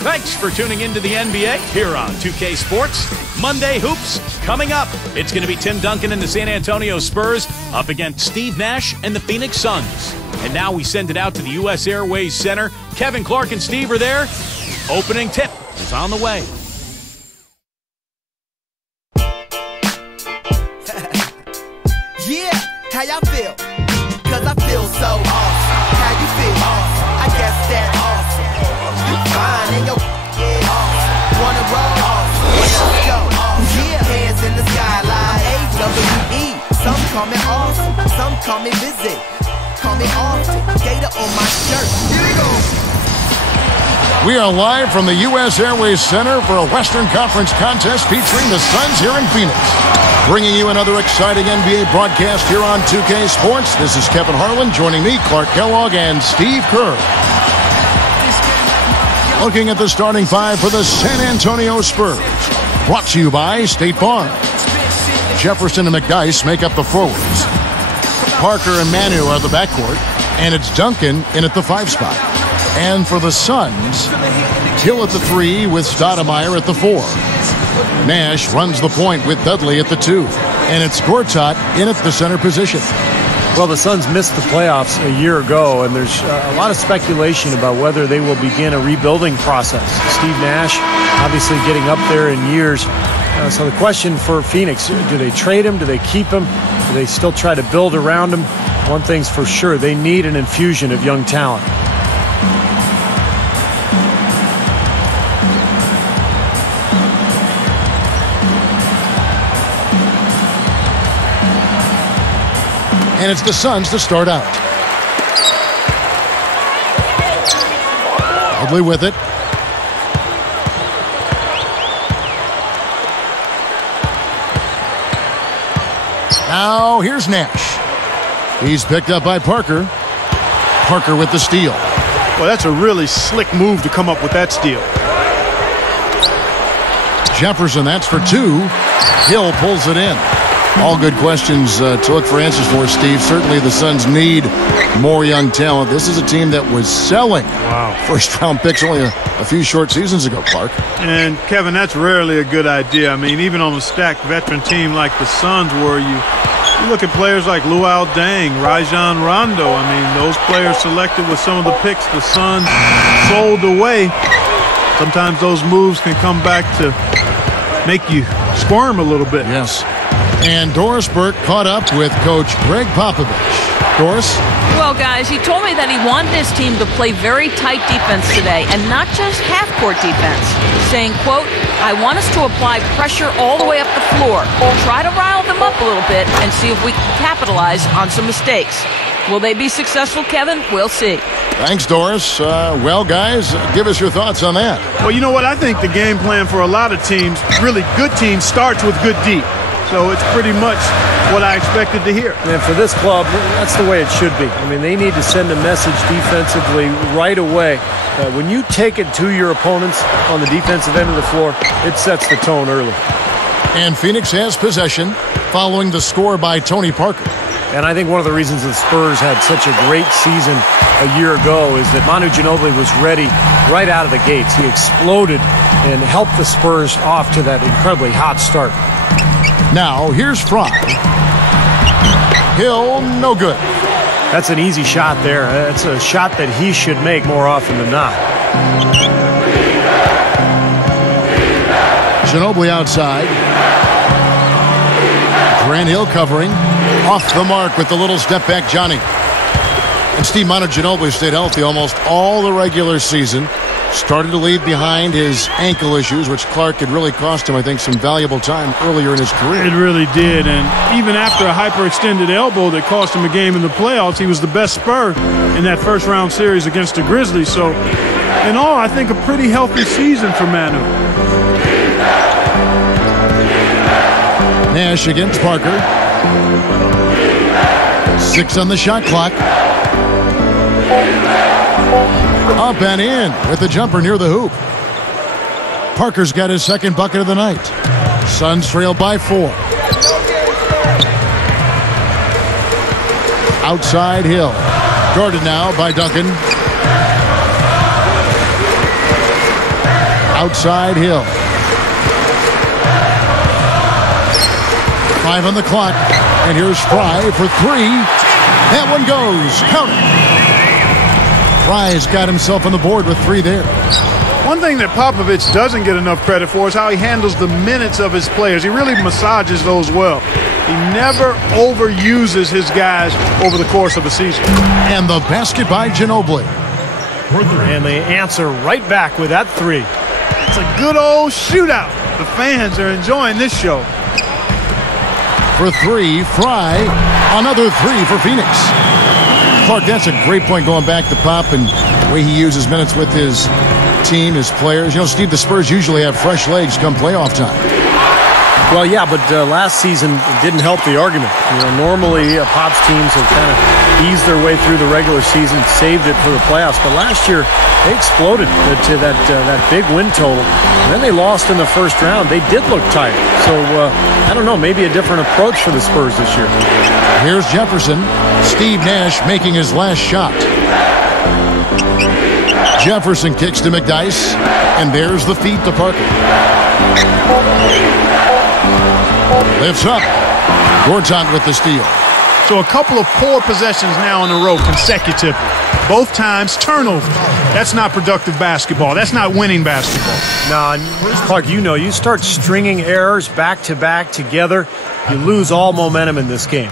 Thanks for tuning into the NBA here on 2K Sports. Monday Hoops coming up. It's going to be Tim Duncan and the San Antonio Spurs up against Steve Nash and the Phoenix Suns. And now we send it out to the U.S. Airways Center. Kevin Clark and Steve are there. Opening tip is on the way. Yeah, how y'all feel? Cause I feel so awesome. How you feel? Awesome. I guess that's awesome. You fine and your awesome. Wanna roll? Awesome. Let's go. Awesome. Yeah, hands in the skyline. AWE. Some call me awesome. Some call me busy. Call me often. Gator on my shirt. Here we go. We are live from the U.S. Airways Center for a Western Conference contest featuring the Suns here in Phoenix. Bringing you another exciting NBA broadcast here on 2K Sports. This is Kevin Harlan, joining me, Clark Kellogg, and Steve Kerr. Looking at the starting five for the San Antonio Spurs. Brought to you by State Farm. Jefferson and McDyess make up the forwards. Parker and Manu are the backcourt, and it's Duncan in at the 5 spot. And for the Suns, Hill at the 3 with Stoudemire at the 4. Nash runs the point with Dudley at the 2. And it's Gortat in at the center position. Well, the Suns missed the playoffs a year ago, and there's a lot of speculation about whether they will begin a rebuilding process. Steve Nash obviously getting up there in years. So the question for Phoenix, do they trade him? Do they keep him? Do they still try to build around him? One thing's for sure, they need an infusion of young talent. And it's the Suns to start out. Dudley with it. Now here's Nash. He's picked up by Parker. Parker with the steal. Well, that's a really slick move to come up with that steal. Jefferson, that's for 2. Hill pulls it in. All good questions to look for answers for, Steve. Certainly the Suns need more young talent. This is a team that was selling first-round picks only a few short seasons ago, Clark. And, Kevin, that's rarely a good idea. I mean, even on a stacked veteran team like the Suns were, you look at players like Luol Deng, Rajon Rondo. I mean, those players selected with some of the picks the Suns sold away. Sometimes those moves can come back to make you squirm a little bit. Yes. And Doris Burke caught up with Coach Greg Popovich. Doris? Well, guys, he told me that he wanted his team to play very tight defense today and not just half-court defense. Saying, quote, I want us to apply pressure all the way up the floor. Try to rile them up a little bit and see if we can capitalize on some mistakes. Will they be successful, Kevin? We'll see. Thanks, Doris. Well, guys, give us your thoughts on that. Well, you know what? I think the game plan for a lot of teams, really good teams, starts with good deep. So it's pretty much what I expected to hear. And for this club, that's the way it should be. I mean, they need to send a message defensively right away. When you take it to your opponents on the defensive end of the floor, it sets the tone early. And Phoenix has possession following the score by Tony Parker. And I think one of the reasons the Spurs had such a great season a year ago is that Manu Ginobili was ready right out of the gates. He exploded and helped the Spurs off to that incredibly hot start. Now, here's Fry. Hill, no good. That's an easy shot there. That's a shot that he should make more often than not. Ginobili outside. Grant Hill covering. Off the mark with the little step back, Johnny. And Steve Manu Ginobili stayed healthy almost all the regular season. Started to leave behind his ankle issues, which Clark had really cost him, I think, some valuable time earlier in his career. It really did, and even after a hyperextended elbow that cost him a game in the playoffs, he was the best Spur in that first-round series against the Grizzlies. So, in all, I think a pretty healthy season for Manu. Nash against Parker. 6 on the shot clock. Up and in with the jumper near the hoop. Parker's got his second bucket of the night. Suns trail by 4. Outside Hill. Guarded now by Duncan. outside Hill. 5 on the clock, and here's Fry for 3. That one goes. Count it. Fry's got himself on the board with 3 there. One thing that Popovich doesn't get enough credit for is how he handles the minutes of his players. He really massages those well. He never overuses his guys over the course of a season. And the basket by Ginobili. And they answer right back with that 3. It's a good old shootout. The fans are enjoying this show. For 3, Fry. Another 3 for Phoenix. Clark, that's a great point going back to Pop and the way he uses minutes with his team, his players. You know, Steve, the Spurs usually have fresh legs come playoff time. Well, yeah, but last season it didn't help the argument. You know, normally Pop's teams have kind of eased their way through the regular season, saved it for the playoffs. But last year they exploded to that big win total, and then they lost in the first round. They did look tired. So I don't know, maybe a different approach for the Spurs this year. Here's Jefferson. Steve Nash making his last shot. Jefferson kicks to McDyess, and there's the feed to Parker. Lifts up. Gortat with the steal. So a couple of poor possessions now in a row consecutively. Both times turnovers. That's not productive basketball. That's not winning basketball. Nah, Clark, you start stringing errors back to back together, you lose all momentum in this game.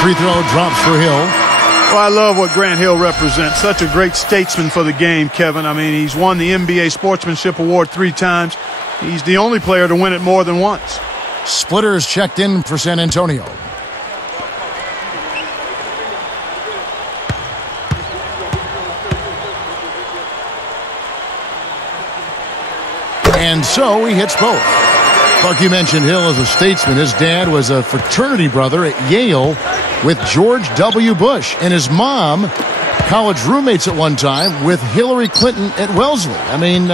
Free throw drops for Hill. Well, I love what Grant Hill represents. Such a great statesman for the game, Kevin. I mean, he's won the NBA Sportsmanship Award 3 times. He's the only player to win it more than once. Splitters checked in for San Antonio. And so he hits both. Clark, you mentioned Hill as a statesman. His dad was a fraternity brother at Yale with George W. Bush, and his mom, college roommates at one time with Hillary Clinton at Wellesley. I mean,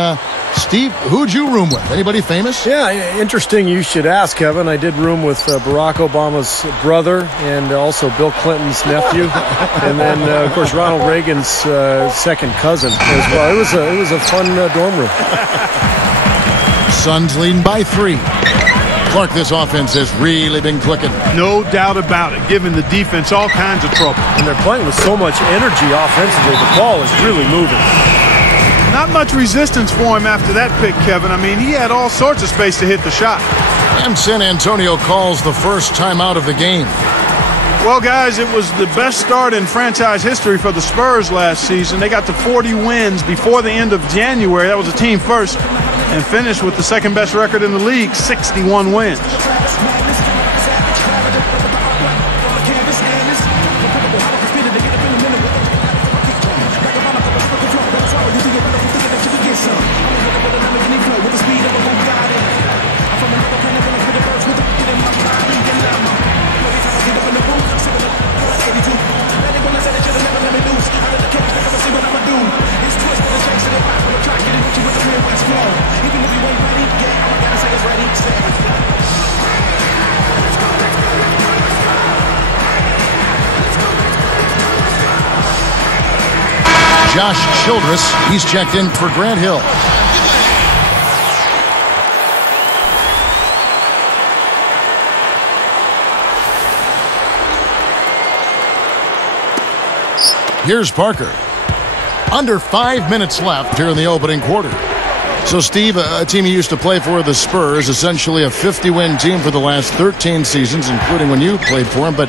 Steve, who'd you room with? Anybody famous? Yeah, interesting you should ask, Kevin. I did room with Barack Obama's brother and also Bill Clinton's nephew, and then, of course, Ronald Reagan's second cousin as well. It was a fun dorm room. Suns leading by 3. Clark, this offense has really been clicking. No doubt about it, giving the defense all kinds of trouble. And they're playing with so much energy offensively. The ball is really moving. Not much resistance for him after that pick, Kevin. I mean, he had all sorts of space to hit the shot. And San Antonio calls the first timeout of the game. Well, guys, it was the best start in franchise history for the Spurs last season. They got to 40 wins before the end of January. That was a team first. And finished with the second best record in the league, 61 wins. Josh Childress, he's checked in for Grant Hill. Here's Parker. Under 5 minutes left here in the opening quarter. So, Steve, a team you used to play for, the Spurs, essentially a 50-win team for the last 13 seasons, including when you played for them, but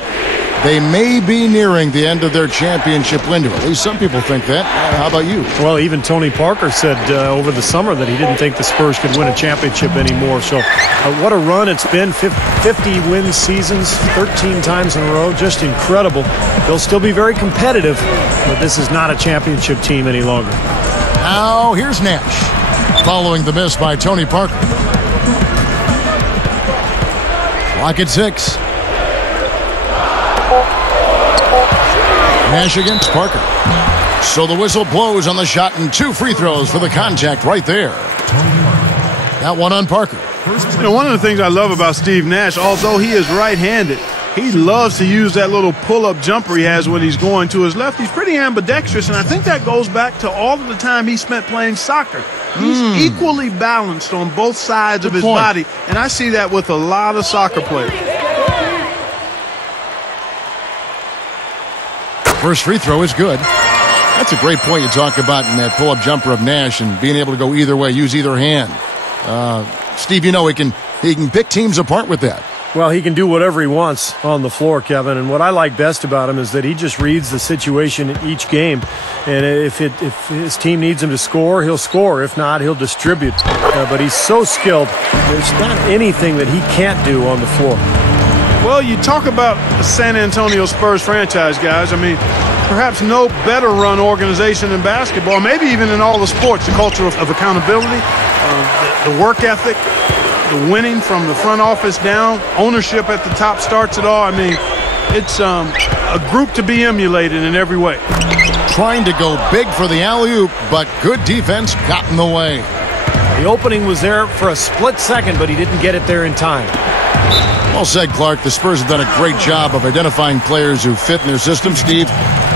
they may be nearing the end of their championship window. At least some people think that. How about you? Well, even Tony Parker said over the summer that he didn't think the Spurs could win a championship anymore. So what a run it's been. 50-win seasons, 13 times in a row. Just incredible. They'll still be very competitive, but this is not a championship team any longer. Now, here's Nash, following the miss by Tony Parker. Clock at 6. Nash against Parker. So the whistle blows on the shot and 2 free throws for the contact right there. That one on Parker. You know, one of the things I love about Steve Nash, although he is right-handed, He loves to use that little pull-up jumper he has when he's going to his left. He's pretty ambidextrous, and I think that goes back to all of the time he spent playing soccer. He's equally balanced on both sides of his body, and I see that with a lot of soccer players. First free throw is good. That's a great point you talk about in that pull-up jumper of Nash and being able to go either way, use either hand. Steve, you know he can pick teams apart with that. Well, he can do whatever he wants on the floor, Kevin. And what I like best about him is that he just reads the situation in each game. And if his team needs him to score, he'll score. If not, he'll distribute. But he's so skilled, there's not anything that he can't do on the floor. Well, you talk about the San Antonio Spurs franchise, guys. I mean, perhaps no better run organization in basketball, maybe even in all the sports. The culture of accountability, the work ethic, the winning from the front office down, ownership at the top starts it all. I mean, it's a group to be emulated in every way. Trying to go big for the alley-oop, but good defense got in the way. The opening was there for a split second, but he didn't get it there in time. Well said, Clark. The Spurs have done a great job of identifying players who fit in their system. Steve,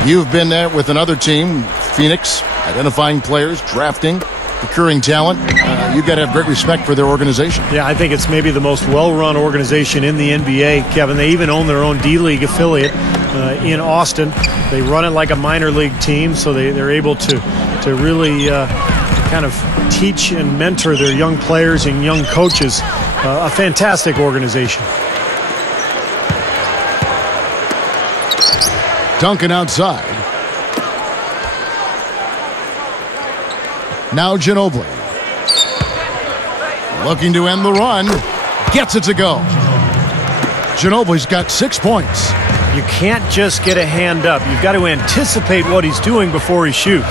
you've been there with another team, Phoenix, identifying players, drafting, procuring talent. You've got to have great respect for their organization. Yeah, I think it's maybe the most well-run organization in the NBA, Kevin. They even own their own D-League affiliate in Austin. They run it like a minor league team, so they're able to really kind of teach and mentor their young players and young coaches. A fantastic organization. Duncan outside. Now Ginobili. Looking to end the run. Gets it to go. Ginobili's got 6 points. You can't just get a hand up. You've got to anticipate what he's doing before he shoots.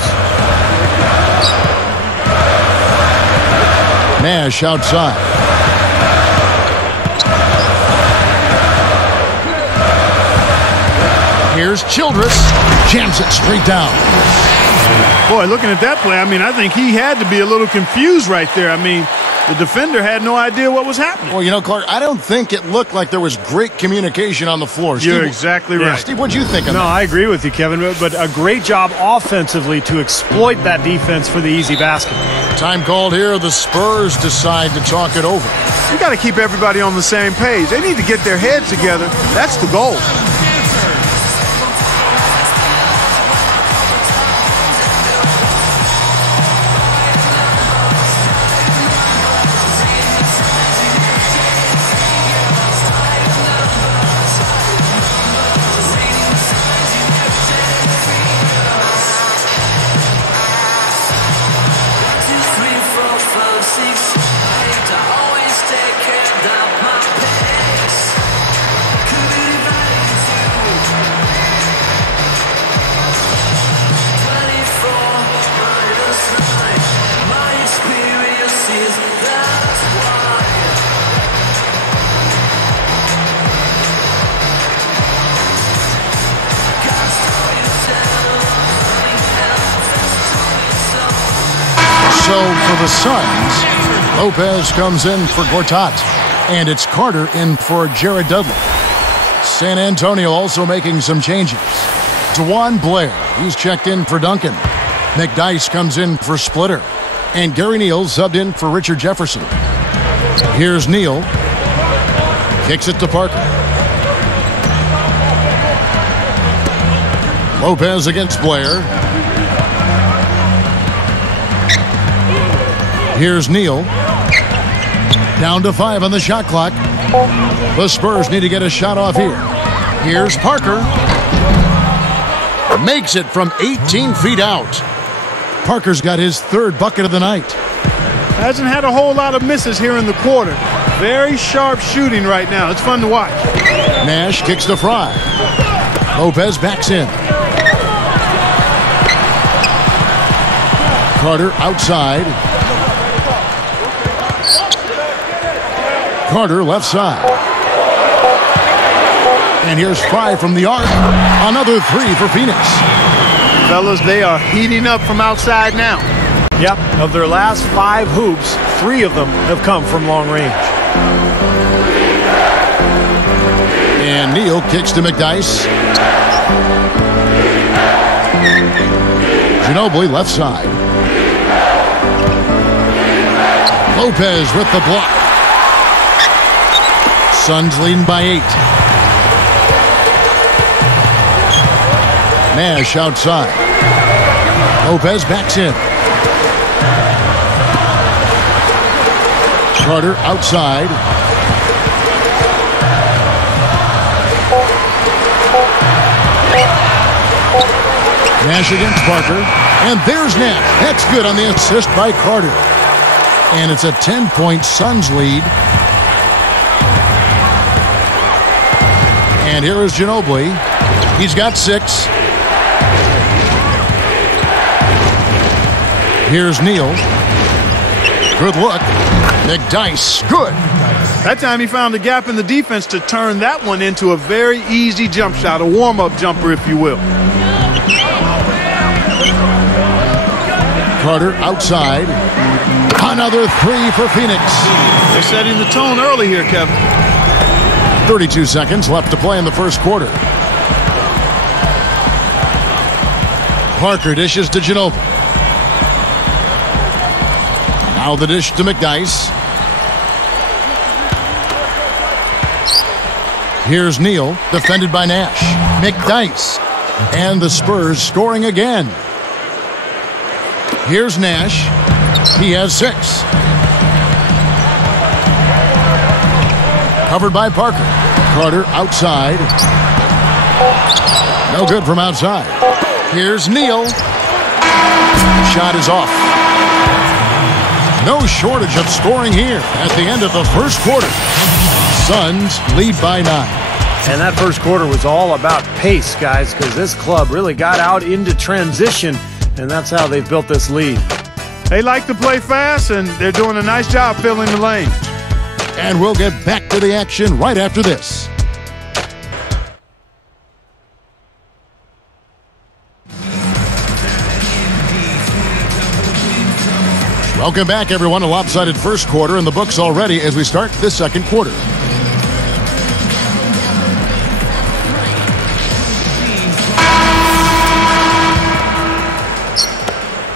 Nash outside. Here's Childress. Jams it straight down. Boy, looking at that play, I mean, I think he had to be a little confused right there. I mean, the defender had no idea what was happening. Well, you know, Clark, I don't think it looked like there was great communication on the floor. You're exactly right. Steve, what'd you think of that? No, I agree with you, Kevin, but a great job offensively to exploit that defense for the easy basket. Time called here. The Spurs decide to talk it over. You got to keep everybody on the same page. They need to get their heads together. That's the goal. So for the Suns, Lopez comes in for Gortat, and it's Carter in for Jared Dudley. San Antonio also making some changes. DeJuan Blair, he's checked in for Duncan. McDyess comes in for Splitter, and Gary Neal subbed in for Richard Jefferson. Here's Neal. Kicks it to Parker. Lopez against Blair. Here's Neal. Down to 5 on the shot clock. The Spurs need to get a shot off here. Here's Parker. Makes it from 18 feet out. Parker's got his 3rd bucket of the night. Hasn't had a whole lot of misses here in the quarter. Very sharp shooting right now. It's fun to watch. Nash kicks to Fry. Lopez backs in. Carter outside. Carter left side. And here's Fry from the arc. Another 3 for Phoenix. Fellas, they are heating up from outside now. Yep, of their last 5 hoops, 3 of them have come from long range. And And Neal kicks to McDyess. Ginobili left side. Lopez with the block. Suns leading by 8. Nash outside. Lopez backs in. Carter outside. Nash against Parker. And there's Nash. That's good on the assist by Carter. And it's a 10-point Suns lead. And here is Ginobili. He's got 6. Here's Neal. Good look. McDyess. Good. That time he found a gap in the defense to turn that one into a very easy jump shot, a warm-up jumper, if you will. Carter outside. Another 3 for Phoenix. They're setting the tone early here, Kevin. 32 seconds left to play in the first quarter. Parker dishes to Ginobili. Now the dish to McDyess. Here's Neal, defended by Nash. McDyess. And the Spurs scoring again. Here's Nash. He has 6. Covered by Parker. Carter outside. No good from outside. Here's Neal. Shot is off. No shortage of scoring here at the end of the first quarter. Suns lead by 9. And that first quarter was all about pace, guys, because this club really got out into transition, and that's how they've built this lead. They like to play fast, and they're doing a nice job filling the lane. And we'll get back to the action right after this. Welcome back, everyone. A lopsided first quarter in the books already as we start this second quarter.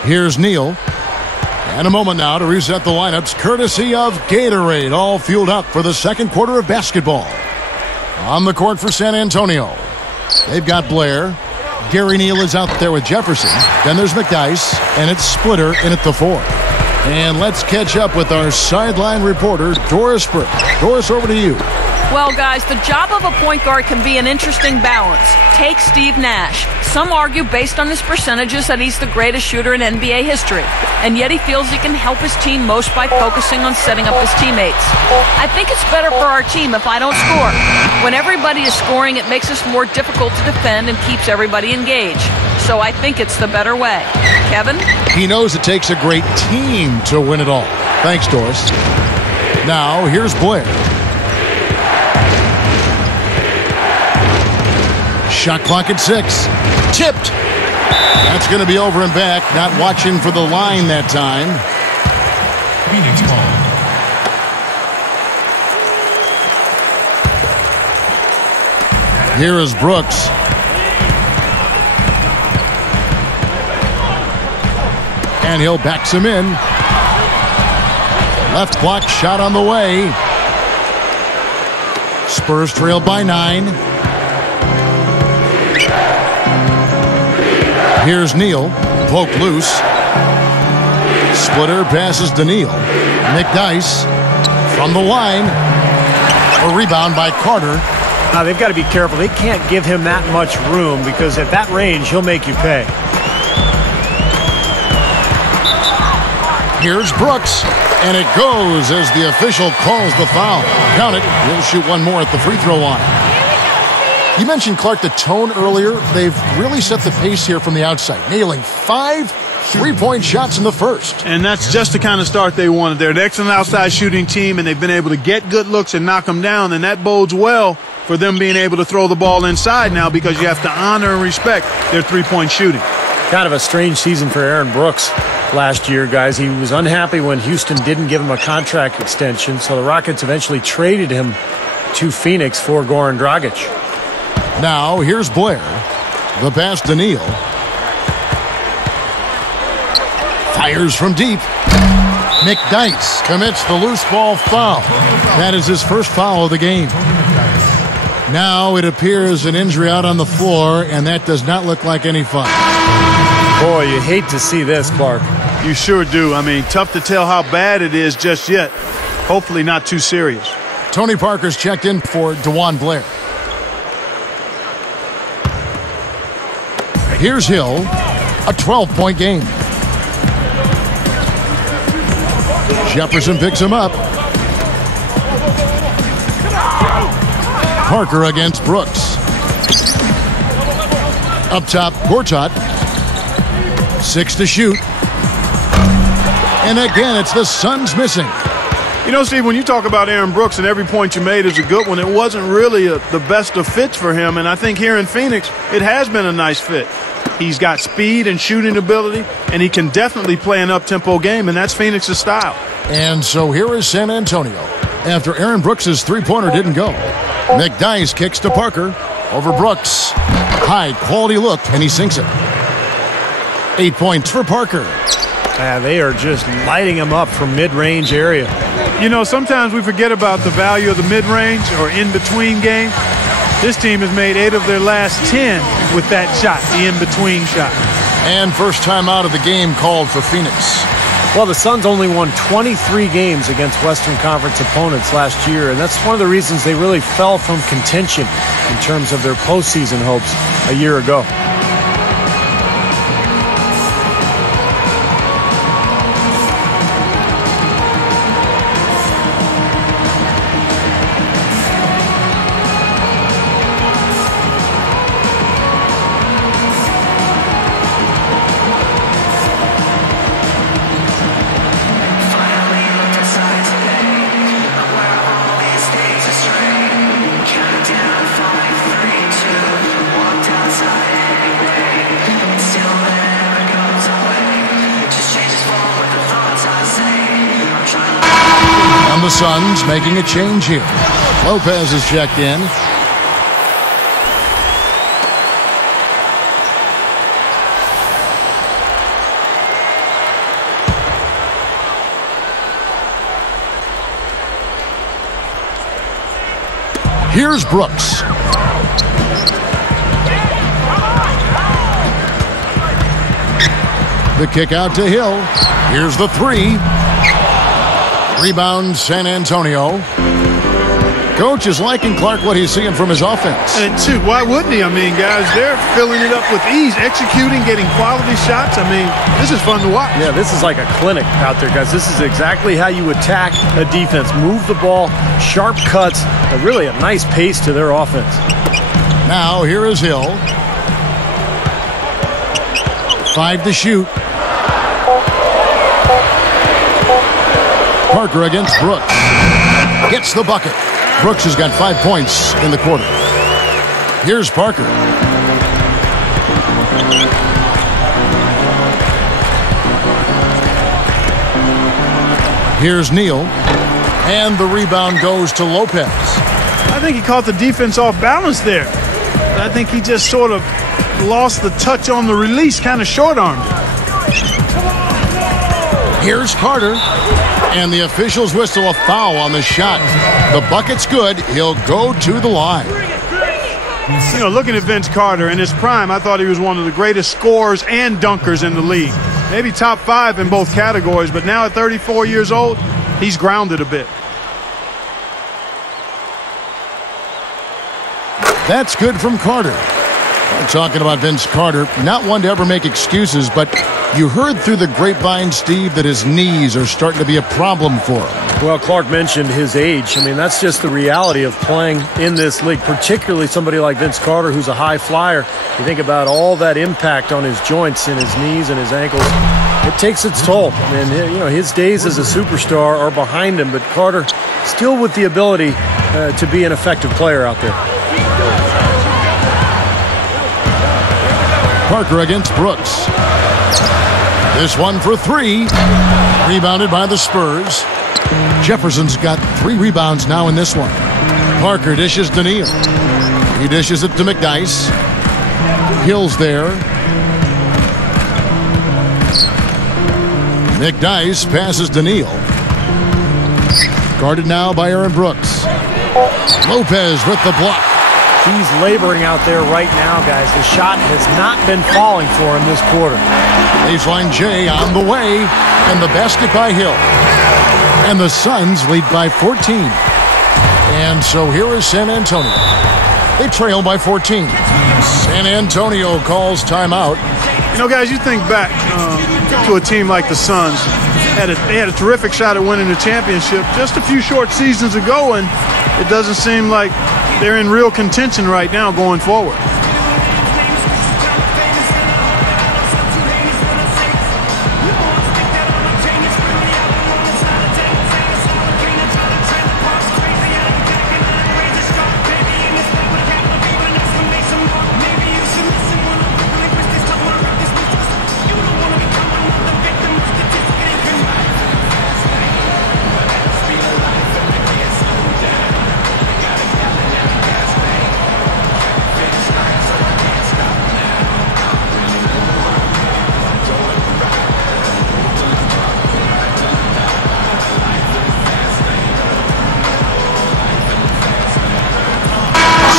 Here's Neal. And a moment now to reset the lineups courtesy of Gatorade, all fueled up for the second quarter of basketball. On the court for San Antonio, they've got Blair. Gary Neal is out there with Jefferson. Then there's McDyess, and it's Splitter in at the 4. And let's catch up with our sideline reporter, Doris Burke. Doris, over to you. Well, guys, the job of a point guard can be an interesting balance. Take Steve Nash. Some argue, based on his percentages, that he's the greatest shooter in NBA history. And yet he feels he can help his team most by focusing on setting up his teammates. I think it's better for our team if I don't score. When everybody is scoring, it makes us more difficult to defend and keeps everybody engaged. So I think it's the better way. Kevin? He knows it takes a great team to win it all. Thanks, Doris. Now, here's Blair. Shot clock at 6. Tipped. That's going to be over and back. Not watching for the line that time. Phoenix ball. Here is Brooks. And he'll backs him in. Left block shot on the way. Spurs trail by 9. Here's Neal. Poked loose. Splitter passes to Neal. McDyess from the line. A rebound by Carter. Now, they've got to be careful. They can't give him that much room because at that range, he'll make you pay. Here's Brooks. And it goes as the official calls the foul. Count it. He'll shoot one more at the free throw line. You mentioned, Clark, the tone earlier. They've really set the pace here from the outside, nailing 5 3-point shots in the first. And that's just the kind of start they wanted. They're an excellent outside shooting team, and they've been able to get good looks and knock them down, and that bodes well for them being able to throw the ball inside now because you have to honor and respect their 3-point shooting. Kind of a strange season for Aaron Brooks last year, guys. He was unhappy when Houston didn't give him a contract extension, so the Rockets eventually traded him to Phoenix for Goran Dragic. Now here's Blair. The pass to Neal. Fires from deep. McDyess commits the loose ball foul. That is his first foul of the game. Now it appears an injury out on the floor, and that does not look like any fun. Boy, you hate to see this, Clark. You sure do. I mean, tough to tell how bad it is just yet. Hopefully not too serious. Tony Parker's checked in for DeJuan Blair. Here's Hill, a 12-point game. Jefferson picks him up. Parker against Brooks. Up top, Gortat. 6 to shoot. And again, it's the Suns missing. You know, Steve, when you talk about Aaron Brooks and every point you made is a good one, it wasn't really the best of fits for him. And I think here in Phoenix, it has been a nice fit. He's got speed and shooting ability, and he can definitely play an up-tempo game, and that's Phoenix's style. And so here is San Antonio. After Aaron Brooks' three-pointer didn't go, McDyess kicks to Parker over Brooks. High-quality look, and he sinks it. 8 points for Parker. They are just lighting him up from mid-range area. You know, sometimes we forget about the value of the mid-range or in-between game. This team has made 8 of their last 10 with that shot, the in-between shot. And first time out of the game called for Phoenix. Well, the Suns only won 23 games against Western Conference opponents last year, and that's one of the reasons they really fell from contention in terms of their postseason hopes a year ago. The Suns making a change here. Lopez is checked in. Here's Brooks. The kick out to Hill. Here's the three. Rebound, San Antonio. Coach is liking Clark what he's seeing from his offense. And shoot, why wouldn't he? I mean, guys, they're filling it up with ease, executing, getting quality shots. I mean, this is fun to watch. Yeah, this is like a clinic out there, guys. This is exactly how you attack a defense. Move the ball, sharp cuts, really a nice pace to their offense. Now here is Hill. 5 to shoot. Parker against Brooks. Gets the bucket. Brooks has got 5 points in the quarter. Here's Parker. Here's Neal. And the rebound goes to Lopez. I think he caught the defense off balance there. I think he just sort of lost the touch on the release, kind of short-armed it. Here's Carter. And the officials whistle a foul on the shot. The bucket's good. He'll go to the line. You know, looking at Vince Carter in his prime, I thought he was one of the greatest scorers and dunkers in the league. Maybe top 5 in both categories, but now at 34 years old, he's grounded a bit. That's good from Carter. We're talking about Vince Carter, not one to ever make excuses, but you heard through the grapevine, Steve, that his knees are starting to be a problem for him. Well, Clark mentioned his age. I mean, that's just the reality of playing in this league, particularly somebody like Vince Carter, who's a high flyer. You think about all that impact on his joints and his knees and his ankles. It takes its toll. And, you know, his days as a superstar are behind him, but Carter still with the ability to be an effective player out there. Parker against Brooks. This one for 3. Rebounded by the Spurs. Jefferson's got 3 rebounds now in this one. Parker dishes to Neal. He dishes it to McDyess. Hill's there. McDyess passes to Neal. Guarded now by Aaron Brooks. Lopez with the block. He's laboring out there right now, guys. The shot has not been falling for him this quarter. Baseline J on the way, and the basket by Hill. And the Suns lead by 14. And so here is San Antonio. They trail by 14. San Antonio calls timeout. You know, guys, you think back to a team like the Suns. They had a terrific shot at winning the championship just a few short seasons ago, and it doesn't seem like they're in real contention right now going forward.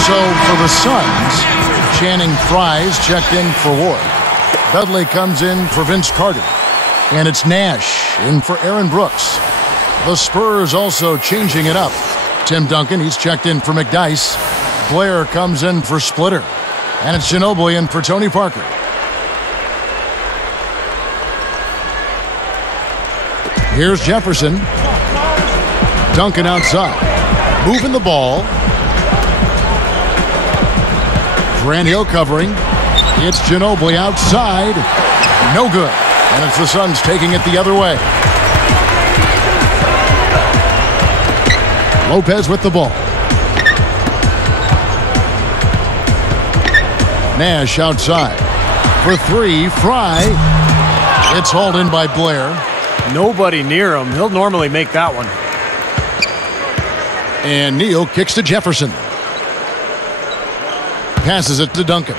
So for the Suns, Channing Frye's checked in for Ward. Dudley comes in for Vince Carter. And it's Nash in for Aaron Brooks. The Spurs also changing it up. Tim Duncan, he's checked in for McDyess. Blair comes in for Splitter. And it's Ginobili in for Tony Parker. Here's Jefferson. Duncan outside. Moving the ball. Grant Hill covering. It's Ginobili outside. No good. And it's the Suns taking it the other way. Lopez with the ball. Nash outside. For three, Fry. It's hauled in by Blair. Nobody near him. He'll normally make that one. And Neal kicks to Jefferson. Passes it to Duncan.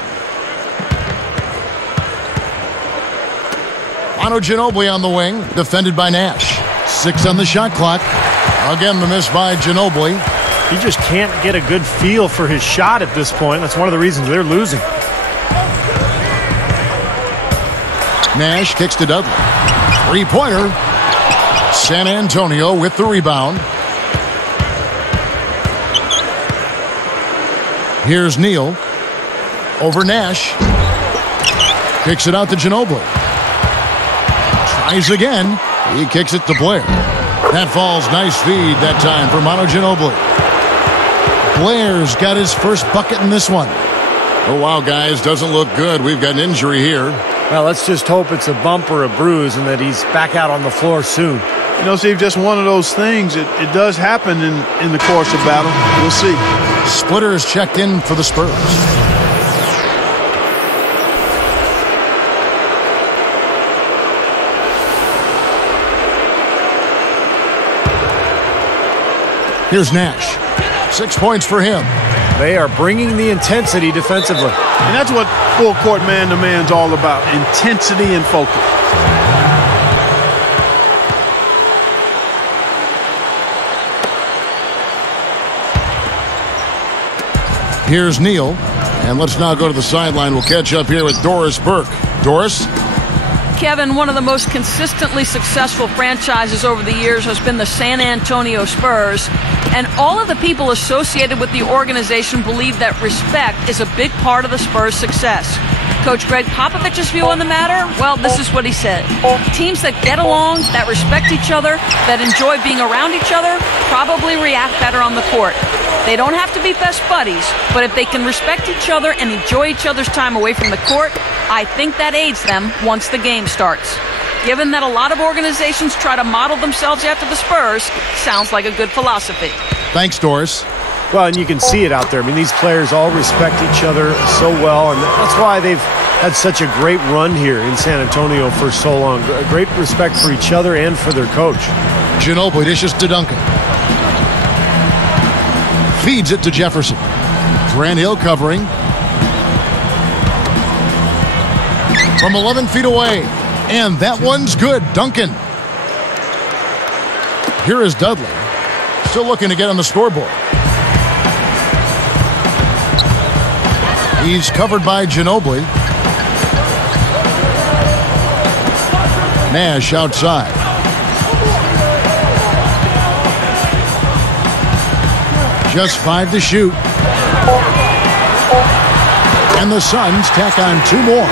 Manu Ginobili on the wing, defended by Nash. 6 on the shot clock. Again, the miss by Ginobili. He just can't get a good feel for his shot at this point. That's one of the reasons they're losing. Nash kicks to Dudley. Three-pointer. San Antonio with the rebound. Here's Neal. Over Nash. Kicks it out to Ginobili. Tries again. He kicks it to Blair. That falls. Nice feed that time for Manu Ginobili. Blair's got his first bucket in this one. Oh, wow, guys. Doesn't look good. We've got an injury here. Well, let's just hope it's a bump or a bruise and that he's back out on the floor soon. You know, Steve, just one of those things. It does happen in the course of battle. We'll see. Splitter is checked in for the Spurs. Here's Nash. 6 points for him. They are bringing the intensity defensively. And that's what full court man-to-man's all about. Intensity and focus. Here's Neal. And let's now go to the sideline. We'll catch up here with Doris Burke. Doris? Kevin, one of the most consistently successful franchises over the years has been the San Antonio Spurs, and all of the people associated with the organization believe that respect is a big part of the Spurs' success. Coach Greg Popovich's view on the matter? Well, this is what he said. Teams that get along, that respect each other, that enjoy being around each other, probably react better on the court. They don't have to be best buddies, but if they can respect each other and enjoy each other's time away from the court, I think that aids them once the game starts. Given that a lot of organizations try to model themselves after the Spurs, sounds like a good philosophy. Thanks, Doris. Well, and you can see it out there. I mean, these players all respect each other so well, and that's why they've had such a great run here in San Antonio for so long. Great respect for each other and for their coach. Ginobili dishes to Duncan. Feeds it to Jefferson. Grant Hill covering. From 11 feet away. And that one's good. Duncan. Here is Dudley. Still looking to get on the scoreboard. He's covered by Ginobili. Nash outside. Just 5 to shoot. And the Suns tack on 2 more.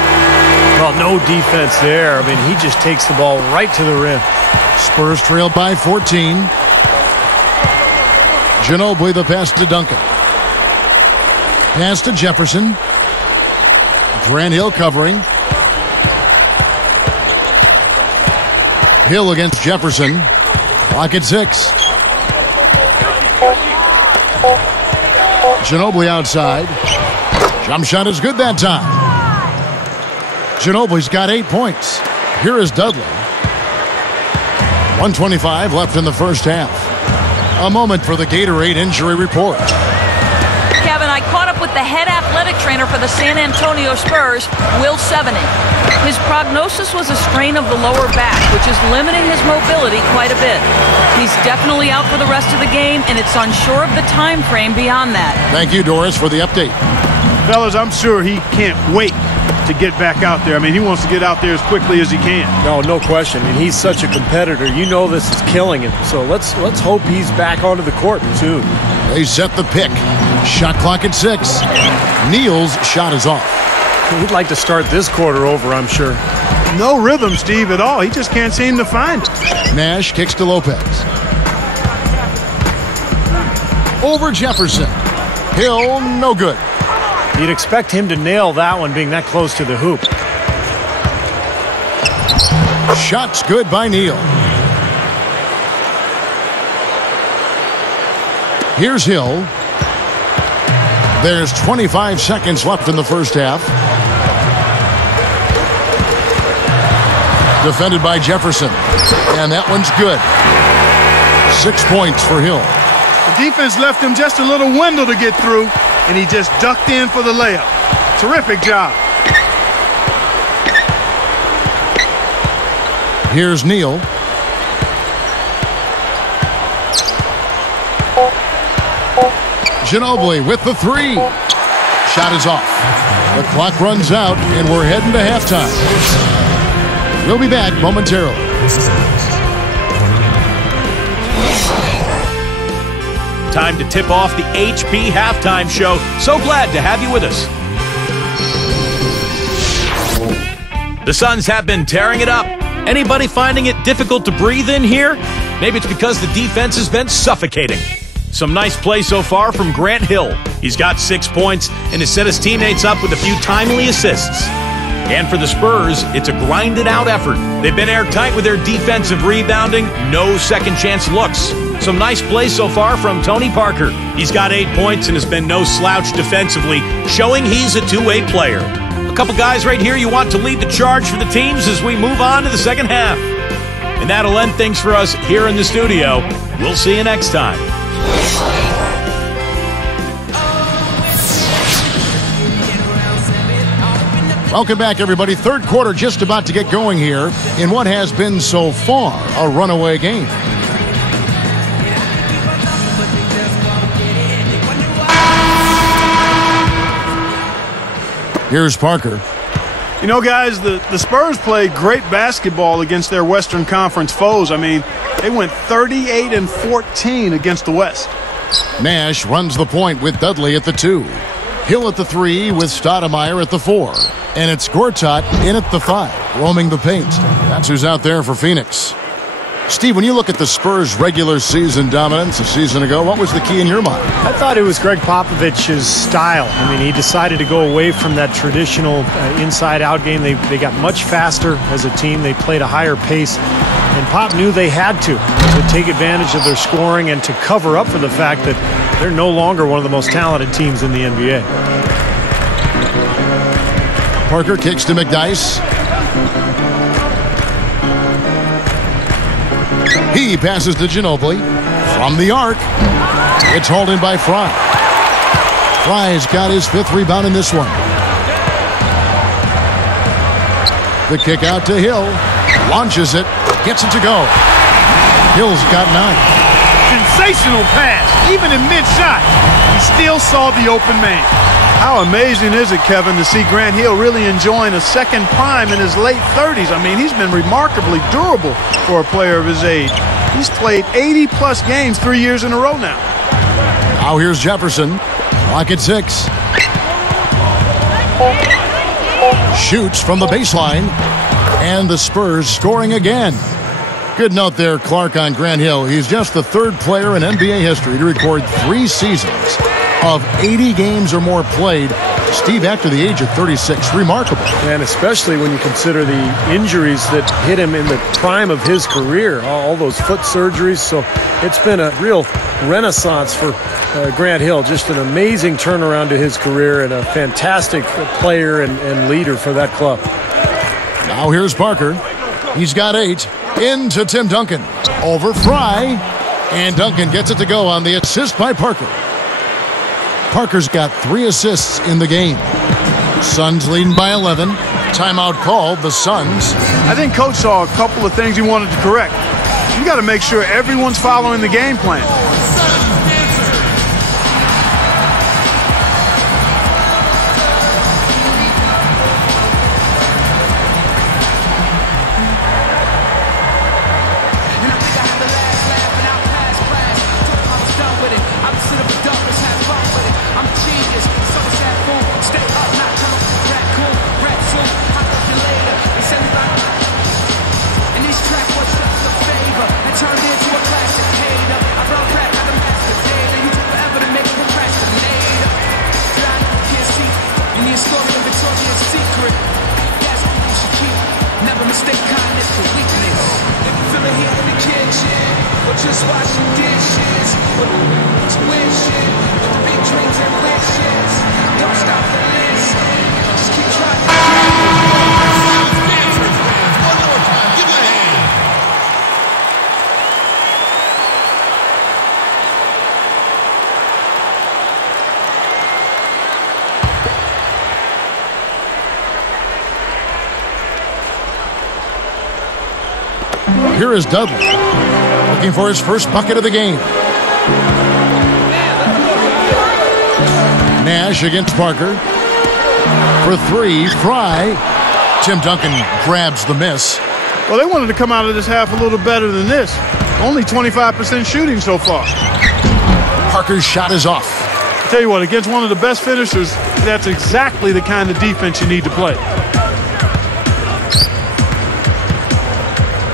Well, no defense there. I mean, he just takes the ball right to the rim. Spurs trail by 14. Ginobili the pass to Duncan. Pass to Jefferson. Grant Hill covering. Hill against Jefferson. Clock at 6. Ginobili outside. Jump shot is good that time. Ginobili's got 8 points. Here is Dudley. 1:25 left in the first half. A moment for the Gatorade injury report. Kevin, I caught up with the head athletic trainer for the San Antonio Spurs, Will Sevening. His prognosis was a strain of the lower back, which is limiting his mobility quite a bit. He's definitely out for the rest of the game, and it's unsure of the time frame beyond that. Thank you, Doris, for the update. Fellas, I'm sure he can't wait to get back out there. I mean, he wants to get out there as quickly as he can. No question. And he's such a competitor. You know this is killing him. So let's hope he's back onto the court soon. They set the pick. Shot clock at 6. Neal's shot is off. He'd like to start this quarter over, I'm sure. No rhythm, Steve, at all. He just can't seem to find it. Nash kicks to Lopez. Over Jefferson. Hill, no good. You'd expect him to nail that one being that close to the hoop. Shots good by Neal. Here's Hill. There's 25 seconds left in the first half. Defended by Jefferson. And that one's good. 6 points for Hill. The defense left him just a little window to get through, and he just ducked in for the layup. Terrific job. Here's Neal. Ginobili with the 3. Shot is off. The clock runs out, and we're heading to halftime. We'll be back momentarily. Time to tip off the HP halftime show. So glad to have you with us. The Suns have been tearing it up. Anybody finding it difficult to breathe in here? Maybe it's because the defense has been suffocating. Some nice play so far from Grant Hill. He's got 6 points and has set his teammates up with a few timely assists. And for the Spurs, it's a grinded-out effort. They've been airtight with their defensive rebounding. No second-chance looks. Some nice plays so far from Tony Parker. He's got 8 points and has been no slouch defensively, showing he's a two-way player. A couple guys right here you want to lead the charge for the teams as we move on to the second half. And that'll end things for us here in the studio. We'll see you next time. Welcome back, everybody. Third quarter just about to get going here in what has been so far a runaway game. Here's Parker. You know, guys, the Spurs played great basketball against their Western Conference foes. I mean, they went 38-14 against the West. Nash runs the point with Dudley at the 2. Hill at the 3 with Stoudemire at the 4. And it's Gortat in at the 5, roaming the paint. That's who's out there for Phoenix. Steve, when you look at the Spurs' regular season dominance a season ago, what was the key in your mind? I thought it was Greg Popovich's style. I mean, he decided to go away from that traditional inside-out game. They got much faster as a team. They played a higher pace. And Pop knew they had to take advantage of their scoring and to cover up for the fact that they're no longer one of the most talented teams in the NBA. Parker kicks to McDyess. He passes to Ginobili. From the arc, it's hauled in by Fry. Fry's got his 5th rebound in this one. The kick out to Hill. Launches it. Gets it to go. Hill's got 9. Sensational pass. Even in mid-shot, he still saw the open man. How amazing is it, Kevin, to see Grant Hill really enjoying a second prime in his late 30s? I mean, he's been remarkably durable for a player of his age. He's played 80-plus games 3 years in a row now. Now here's Jefferson. Clock at 6. Shoots from the baseline. And the Spurs scoring again. Good note there, Clark, on Grant Hill. He's just the 3rd player in NBA history to record 3 seasons of 80 games or more played. Steve, after the age of 36, remarkable. And especially when you consider the injuries that hit him in the prime of his career, all those foot surgeries. So it's been a real renaissance for Grant Hill. Just an amazing turnaround to his career and a fantastic player and leader for that club. Now here's Parker. He's got 8. Into Tim Duncan. Over Fry. And Duncan gets it to go on the assist by Parker. Parker's got 3 assists in the game. Suns leading by 11. Timeout called, the Suns. I think Coach saw a couple of things he wanted to correct. You got to make sure everyone's following the game plan. Here is Dudley, looking for his first bucket of the game. Nash against Parker. For 3, Fry. Tim Duncan grabs the miss. Well, they wanted to come out of this half a little better than this. Only 25% shooting so far. Parker's shot is off. I tell you what, against one of the best finishers, that's exactly the kind of defense you need to play.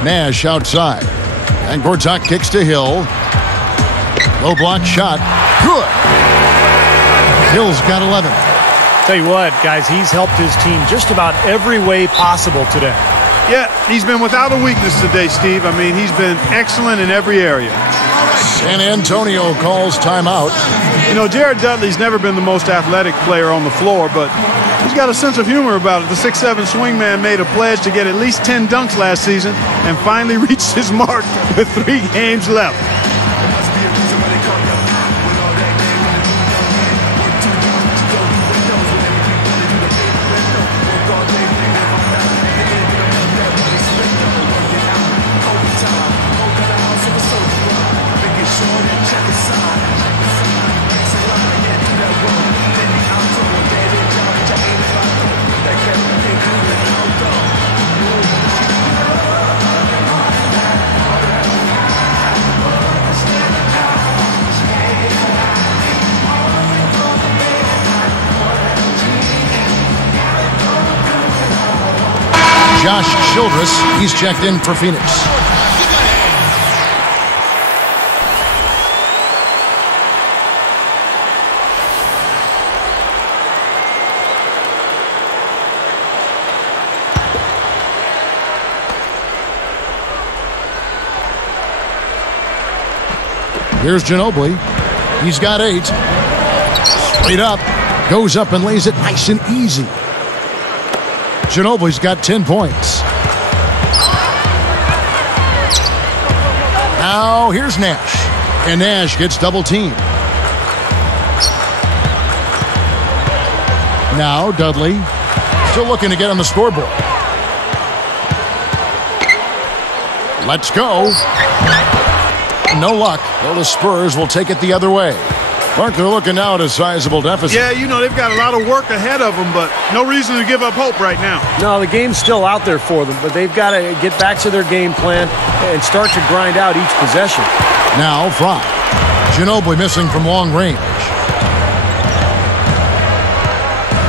Nash outside. And Gortat kicks to Hill. Low block shot. Good. Hill's got 11. Tell you what, guys, he's helped his team just about every way possible today. Yeah, he's been without a weakness today, Steve. I mean, he's been excellent in every area. San Antonio calls timeout. You know, Jared Dudley's never been the most athletic player on the floor, but he's got a sense of humor about it. The 6'7" swingman made a pledge to get at least 10 dunks last season and finally reached his mark with 3 games left. Josh Childress, he's checked in for Phoenix. Here's Ginobili. He's got 8. Straight up. Goes up and lays it nice and easy. Ginobili's got 10 points. Now here's Nash. And Nash gets double teamed. Now Dudley still looking to get on the scoreboard. Let's go. No luck. Well, the Spurs will take it the other way. Parker looking now at a sizable deficit. Yeah, you know, they've got a lot of work ahead of them, but no reason to give up hope right now. No, the game's still out there for them, but they've got to get back to their game plan and start to grind out each possession. Now Fry. Ginobili missing from long range.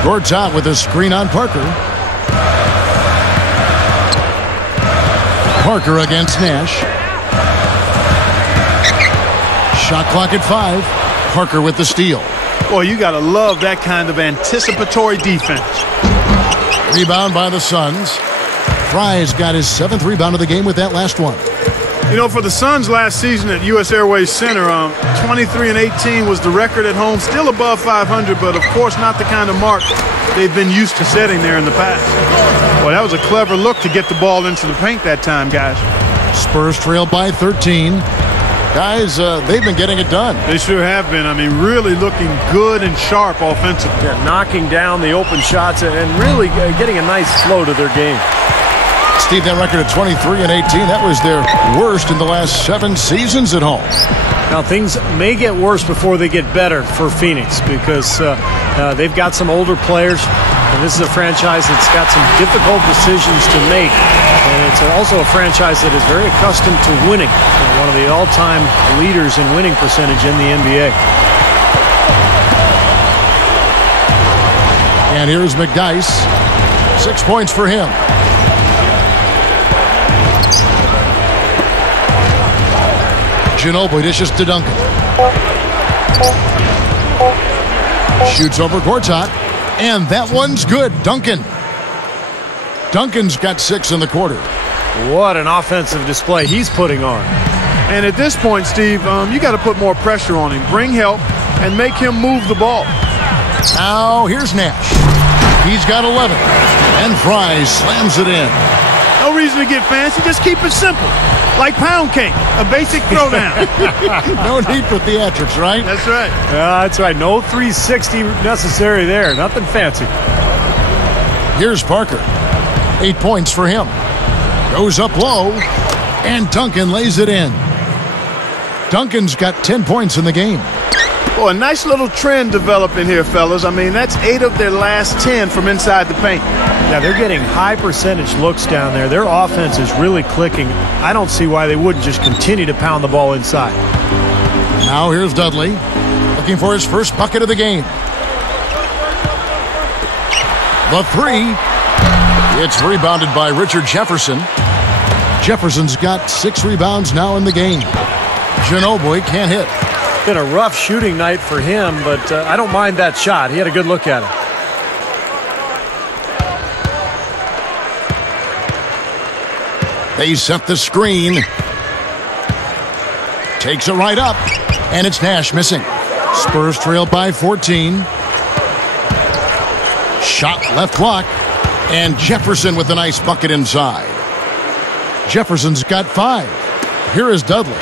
Gortat with a screen on Parker. Parker against Nash. Shot clock at 5. Parker with the steal. Boy, you got to love that kind of anticipatory defense. Rebound by the Suns. Fry's got his 7th rebound of the game with that last one. You know, for the Suns last season at U.S. Airways Center, 23-18 was the record at home. Still above 500, but of course not the kind of mark they've been used to setting there in the past. Well, that was a clever look to get the ball into the paint that time, guys. Spurs trail by 13. Guys, they've been getting it done. They sure have been. I mean, really looking good and sharp offensively. Yeah, knocking down the open shots and really getting a nice flow to their game. Steve, that record of 23-18, that was their worst in the last 7 seasons at home. Now, things may get worse before they get better for Phoenix because they've got some older players, and this is a franchise that's got some difficult decisions to make. And it's also a franchise that is very accustomed to winning. One of the all-time leaders in winning percentage in the NBA. And here's McDyess. 6 points for him. Ginobili dishes to Duncan. Shoots over Gortat. And that one's good. Duncan's got 6 in the quarter. What an offensive display he's putting on. And at this point, Steve, you got to put more pressure on him. Bring help and make him move the ball. Now here's Nash. He's got 11. And Fry slams it in. No reason to get fancy. Just keep it simple. Like pound cake, a basic throwdown. No need for theatrics, right? That's right. That's right. No 360 necessary there. Nothing fancy. Here's Parker. 8 points for him. Goes up low, and Duncan lays it in. Duncan's got 10 points in the game. Boy, a nice little trend developing here, fellas. I mean, that's 8 of their last 10 from inside the paint. Yeah, they're getting high percentage looks down there. Their offense is really clicking. I don't see why they wouldn't just continue to pound the ball inside. Now here's Dudley, looking for his first bucket of the game. The 3. It's rebounded by Richard Jefferson. Jefferson's got 6 rebounds now in the game. Ginobili can't hit. Been a rough shooting night for him, but I don't mind that shot. He had a good look at it. They set the screen. Takes it right up, and it's Nash missing. Spurs trail by 14. Shot left block, and Jefferson with a nice bucket inside. Jefferson's got 5. Here is Dudley.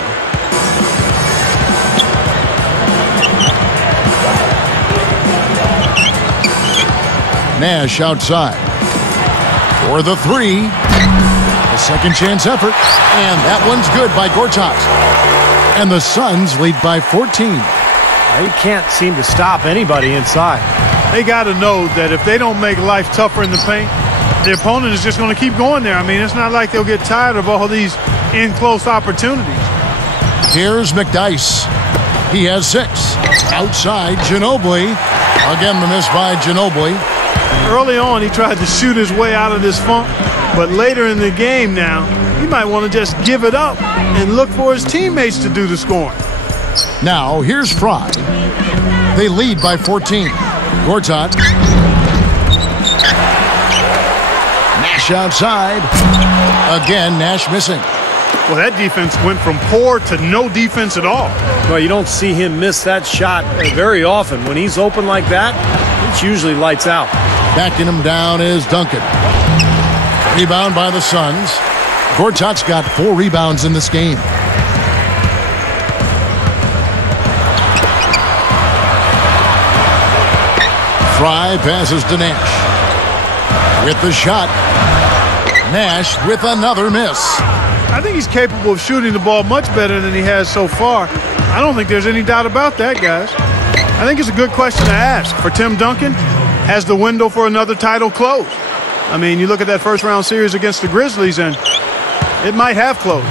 Nash outside for the 3. A second chance effort, and that one's good by Gortat. And the Suns lead by 14. He can't seem to stop anybody inside. They got to know that if they don't make life tougher in the paint, the opponent is just going to keep going there. I mean, it's not like they'll get tired of all these in-close opportunities. Here's McDyess. He has 6. Outside, Ginobili. Again, the miss by Ginobili. Early on, he tried to shoot his way out of this funk, but later in the game now, he might want to just give it up and look for his teammates to do the scoring. Now, here's Fry. They lead by 14. Gortat. Nash outside. Again, Nash missing. Well, that defense went from poor to no defense at all. Well, you don't see him miss that shot very often. When he's open like that, it's usually lights out. Backing him down is Duncan. Rebound by the Suns. Gortat's got 4 rebounds in this game. Fry passes to Nash. With the shot. Nash with another miss. I think he's capable of shooting the ball much better than he has so far. I don't think there's any doubt about that, guys. I think it's a good question to ask. For Tim Duncan, has the window for another title closed? I mean, you look at that first-round series against the Grizzlies, and it might have closed.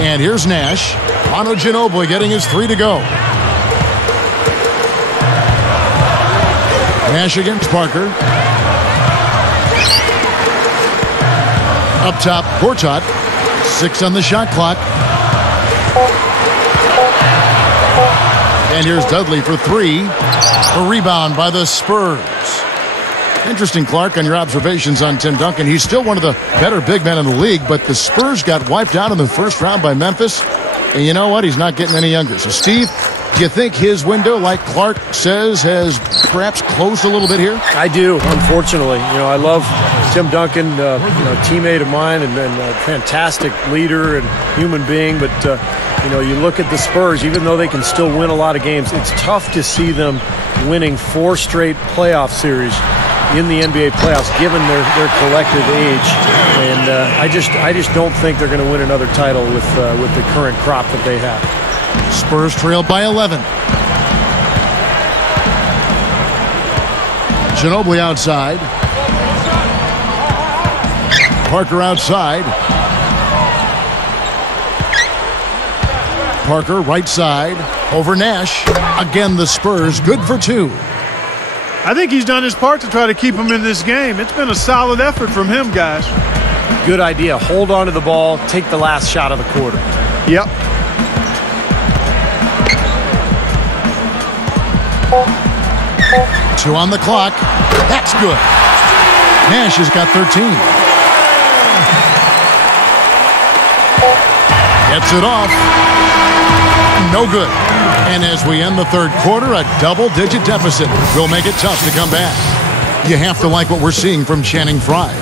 And here's Nash. Manu Ginobili getting his 3 to go. Nash against Parker. Up top, Gortat. 6 on the shot clock. And here's Dudley for 3. A rebound by the Spurs. Interesting, Clark, on your observations on Tim Duncan. He's still one of the better big men in the league, but the Spurs got wiped out in the first round by Memphis. And you know what? He's not getting any younger. So, Steve, do you think his window, like Clark says, has perhaps closed a little bit here? I do, unfortunately. You know, I love Tim Duncan, teammate of mine and a fantastic leader and human being. But, you look at the Spurs, even though they can still win a lot of games, it's tough to see them winning 4 straight playoff series in the NBA playoffs, given their collective age. And I just don't think they're going to win another title with the current crop that they have. Spurs trail by 11. Ginobili outside. Parker outside. Parker right side over Nash. Again, the Spurs good for 2. I think he's done his part to try to keep him in this game. It's been a solid effort from him, guys. Good idea. Hold on to the ball. Take the last shot of the quarter. Yep. Two on the clock. That's good. Nash has got 13. Gets it off. No good. And as we end the third quarter, a double-digit deficit will make it tough to come back. You have to like what we're seeing from Channing Frye.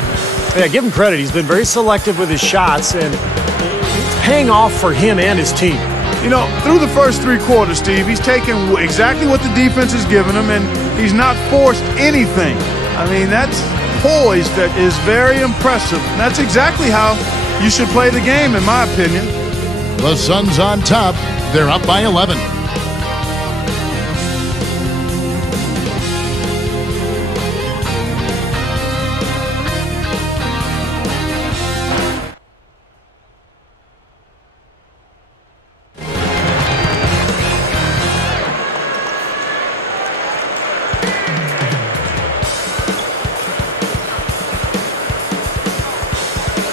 Yeah, give him credit. He's been very selective with his shots, and it's paying off for him and his team. You know, through the first 3 quarters, Steve, he's taken exactly what the defense has given him, and he's not forced anything. I mean, that's poise that is very impressive. And that's exactly how you should play the game, in my opinion. The Suns on top. They're up by 11.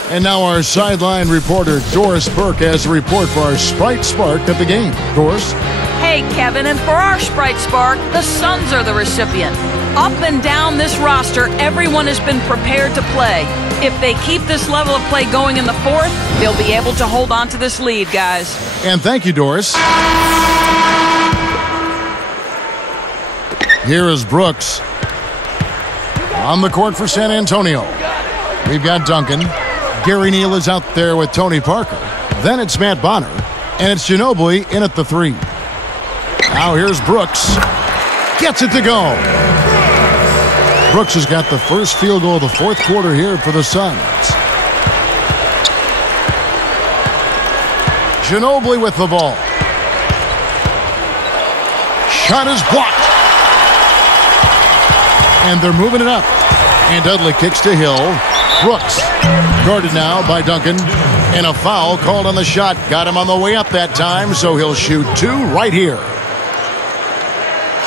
And now our sideline reporter, Doris Burke, has a report for our Sprite Spark of the game. Doris? Hey, Kevin, and for our Sprite Spark, the Suns are the recipient. Up and down this roster, everyone has been prepared to play. If they keep this level of play going in the fourth, they'll be able to hold on to this lead, guys. And thank you, Doris. Here is Brooks. On the court for San Antonio. We've got Duncan. Gary Neal is out there with Tony Parker. Then it's Matt Bonner. And it's Ginobili in at the 3. Now here's Brooks. Gets it to go. Brooks has got the first field goal of the fourth quarter here for the Suns. Ginobili with the ball. Shot is blocked. And they're moving it up. And Dudley kicks to Hill. Brooks guarded now by Duncan. And a foul called on the shot. Got him on the way up that time, so he'll shoot 2 right here.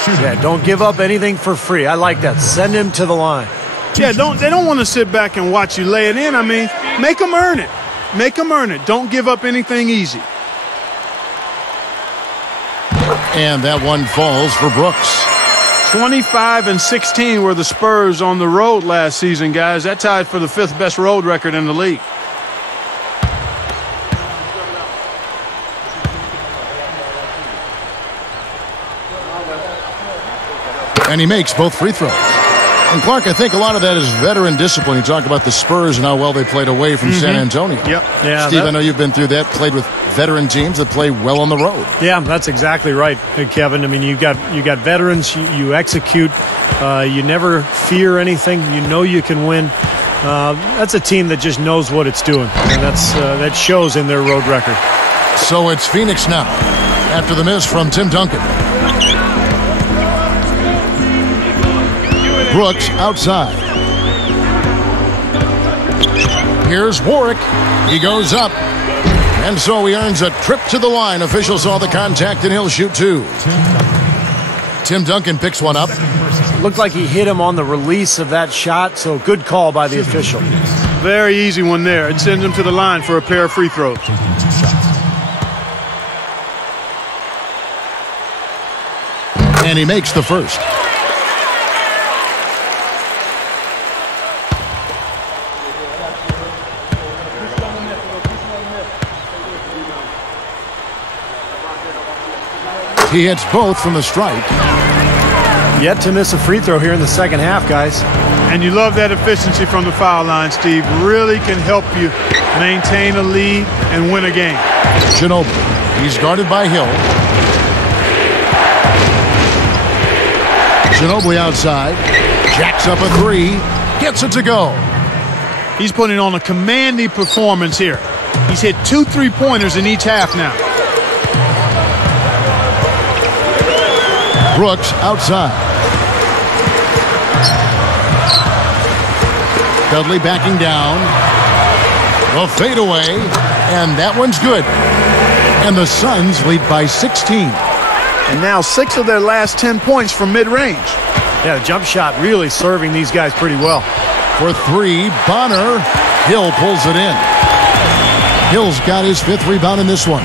Yeah, don't give up anything for free. I like that. Send him to the line. Yeah, they don't want to sit back and watch you lay it in. I mean, make them earn it. Make them earn it. Don't give up anything easy. And that one falls for Brooks. 25-16 were the Spurs on the road last season, guys. That tied for the 5th best road record in the league. And he makes both free throws. And Clark, I think a lot of that is veteran discipline. You talk about the Spurs and how well they played away from San Antonio. Yep. Yeah, Steve, I know you've been through that, played with veteran teams that play well on the road. Yeah, that's exactly right, Kevin. I mean, you got veterans. You execute. You never fear anything. You know you can win. That's a team that just knows what it's doing, and that shows in their road record. So it's Phoenix now, after the miss from Tim Duncan. Brooks outside. Here's Warwick. He goes up. And so he earns a trip to the line. Officials saw the contact, and he'll shoot two. Tim Duncan picks one up. Looked like he hit him on the release of that shot, so good call by the official. Very easy one there. It sends him to the line for a pair of free throws. And he makes the first. He hits both from the stripe. Yet to miss a free throw here in the second half, guys. And you love that efficiency from the foul line, Steve. Really can help you maintain a lead and win a game. Ginobili. He's guarded by Hill. Ginobili outside. Jacks up a three. Gets it to go. He's putting on a commanding performance here. He's hit 2 3-pointers in each half now. Brooks outside. Dudley backing down. A fadeaway, and that one's good. And the Suns lead by 16. And now 6 of their last 10 points from mid-range. Yeah, the jump shot really serving these guys pretty well. For three, Bonner. Hill pulls it in. Hill's got his 5th rebound in this one.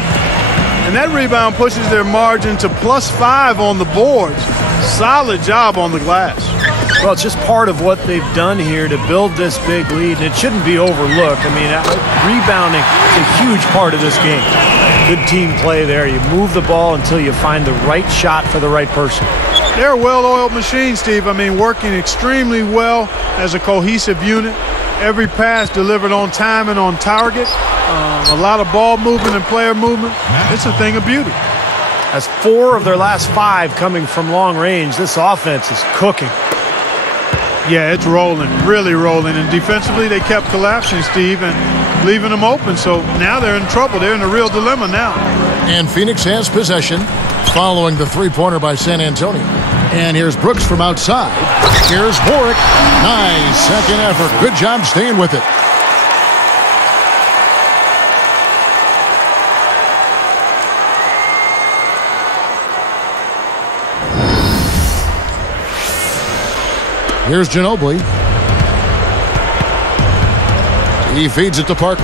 And that rebound pushes their margin to +5 on the boards. Solid job on the glass. Well, it's just part of what they've done here to build this big lead, and it shouldn't be overlooked. I mean, rebounding is a huge part of this game. Good team play there. You move the ball until you find the right shot for the right person. They're a well-oiled machine, Steve. I mean, working extremely well as a cohesive unit. Every pass delivered on time and on target. A lot of ball movement and player movement. It's a thing of beauty. As 4 of their last 5 coming from long range, this offense is cooking. Yeah, it's rolling, really rolling. And defensively, they kept collapsing, Steve, and leaving them open. So now they're in trouble. They're in a real dilemma now. And Phoenix has possession following the three-pointer by San Antonio. And here's Brooks from outside. Here's Warwick. Nice second effort. Good job staying with it. Here's Ginobili. He feeds it to Parker.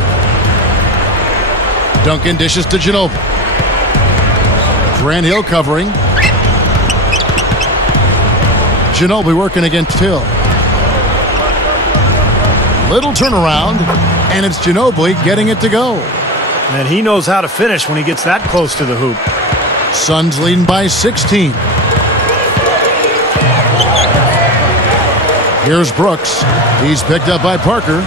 Duncan dishes to Ginobili. Grant Hill covering. Ginobili working against Hill. Little turnaround, and it's Ginobili getting it to go. And he knows how to finish when he gets that close to the hoop. Suns leading by 16. Here's Brooks. He's picked up by Parker.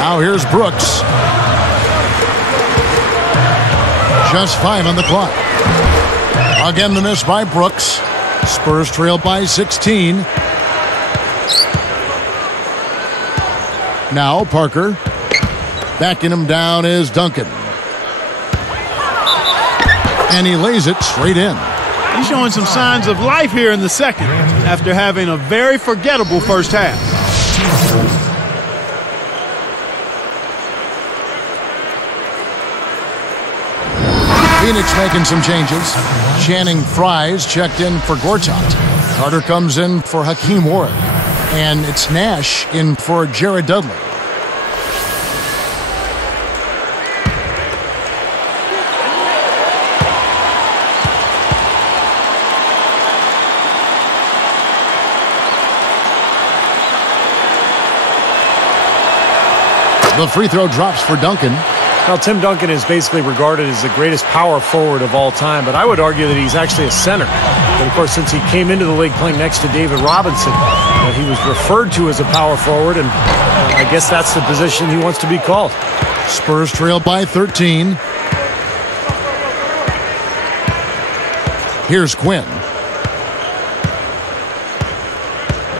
Now here's Brooks. Just 5 on the clock. Again, the miss by Brooks. Spurs trail by 16. Now Parker. Backing him down is Duncan. And he lays it straight in. He's showing some signs of life here in the second after having a very forgettable first half. Phoenix making some changes. Channing Frye's checked in for Gortat. Carter comes in for Hakeem Warren. And it's Nash in for Jared Dudley. The free throw drops for Duncan. Well, Tim Duncan is basically regarded as the greatest power forward of all time, but I would argue that he's actually a center. But, of course, since he came into the league playing next to David Robinson, he was referred to as a power forward, and I guess that's the position he wants to be called. Spurs trail by 13. Here's Quinn.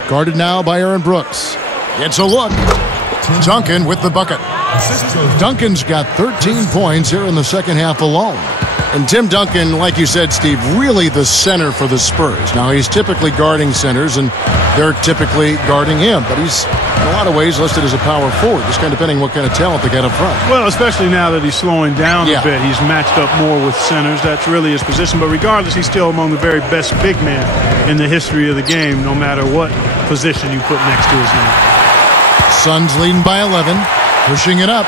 Guarded now by Aaron Brooks. It's a look. Duncan with the bucket. Duncan's got 13 points here in the second half alone. And Tim Duncan, like you said, Steve, really the center for the Spurs. Now, he's typically guarding centers, and they're typically guarding him. But he's, in a lot of ways, listed as a power forward, just kind of depending what kind of talent they got up front. Well, especially now that he's slowing down a bit. He's matched up more with centers. That's really his position. But regardless, he's still among the very best big men in the history of the game, no matter what position you put next to his name. Suns leading by 11, pushing it up.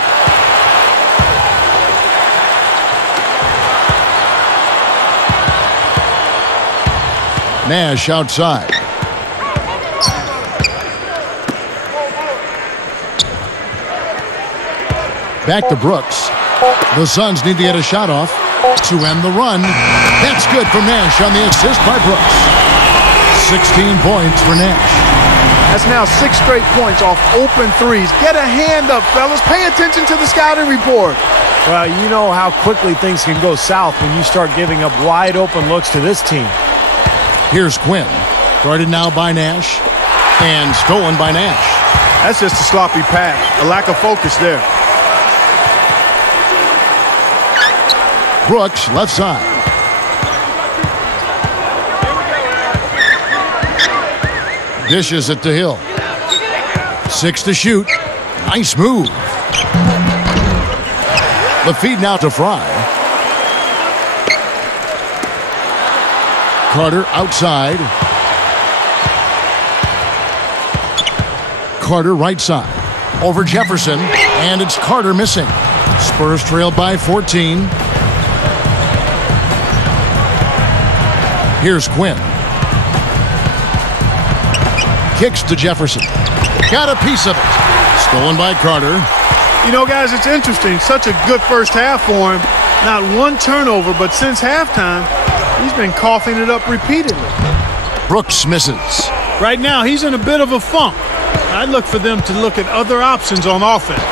Nash outside. Back to Brooks. The Suns need to get a shot off to end the run. That's good from Nash on the assist by Brooks. 16 points for Nash. That's now 6 straight points off open threes. Get a hand up, fellas. Pay attention to the scouting report. Well, you know how quickly things can go south when you start giving up wide open looks to this team. Here's Quinn. Guarded now by Nash. And stolen by Nash. That's just a sloppy pass. A lack of focus there. Brooks, left side. Dishes it to Hill. 6 to shoot. Nice move. The feed now to Fry. Carter outside. Carter right side. Over Jefferson. And it's Carter missing. Spurs trail by 14. Here's Quinn. Kicks to Jefferson. Got a piece of it. Stolen by Carter. You know, guys, it's interesting. Such a good first half for him. Not one turnover, but since halftime, he's been coughing it up repeatedly. Brooks misses. Right now, he's in a bit of a funk. I'd look for them to look at other options on offense.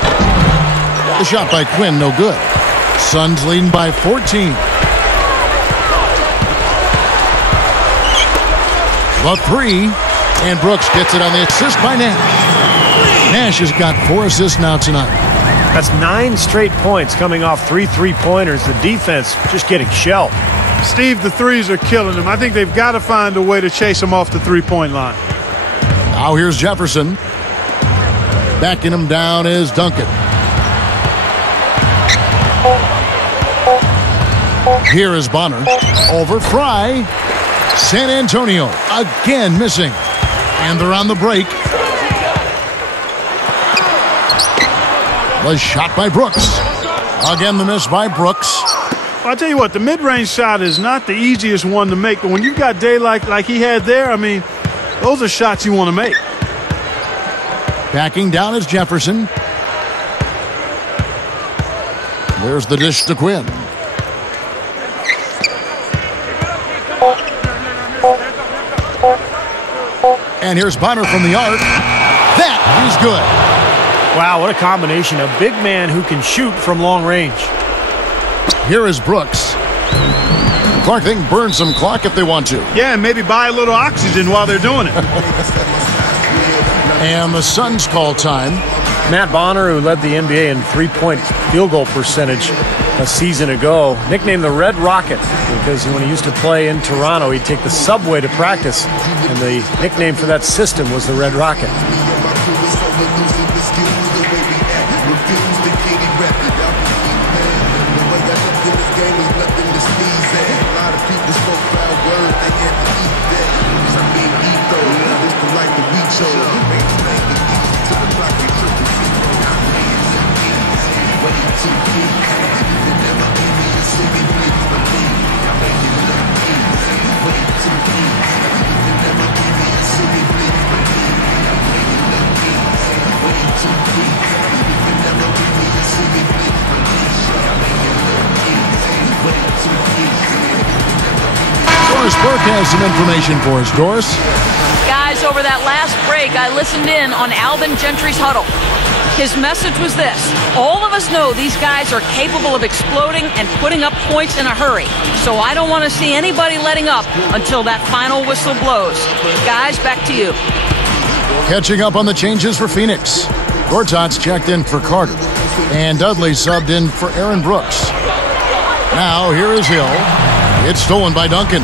The shot by Quinn, no good. Suns leading by 14. The three. And Brooks gets it on the assist by Nash. Nash has got 4 assists now tonight. That's 9 straight points coming off 3 3-pointers. The defense just getting shelled. Steve, the threes are killing him. I think they've got to find a way to chase him off the three-point line. Now here's Jefferson. Backing him down is Duncan. Here is Bonner. Over Fry. San Antonio again missing. And they're on the break. The shot by Brooks. Again, the miss by Brooks. Well, I'll tell you what, the mid-range shot is not the easiest one to make, but when you've got daylight like he had there, I mean, those are shots you want to make. Backing down is Jefferson. There's the dish to Quinn. And here's Bonner from the arc. That is good. Wow, what a combination. A big man who can shoot from long range. Here is Brooks. Clark, they can burn some clock if they want to. Yeah, and maybe buy a little oxygen while they're doing it. And the Suns call time. Matt Bonner, who led the NBA in three-point field goal percentage a season ago, nicknamed the Red Rocket because when he used to play in Toronto, he'd take the subway to practice, and the nickname for that system was the Red Rocket. has some information for us. Doris? Guys, over that last break, I listened in on Alvin Gentry's huddle. His message was this: all of us know these guys are capable of exploding and putting up points in a hurry. So I don't want to see anybody letting up until that final whistle blows. Guys, back to you. Catching up on the changes for Phoenix. Gortat's checked in for Carter, and Dudley subbed in for Aaron Brooks. Now, here is Hill. It's stolen by Duncan.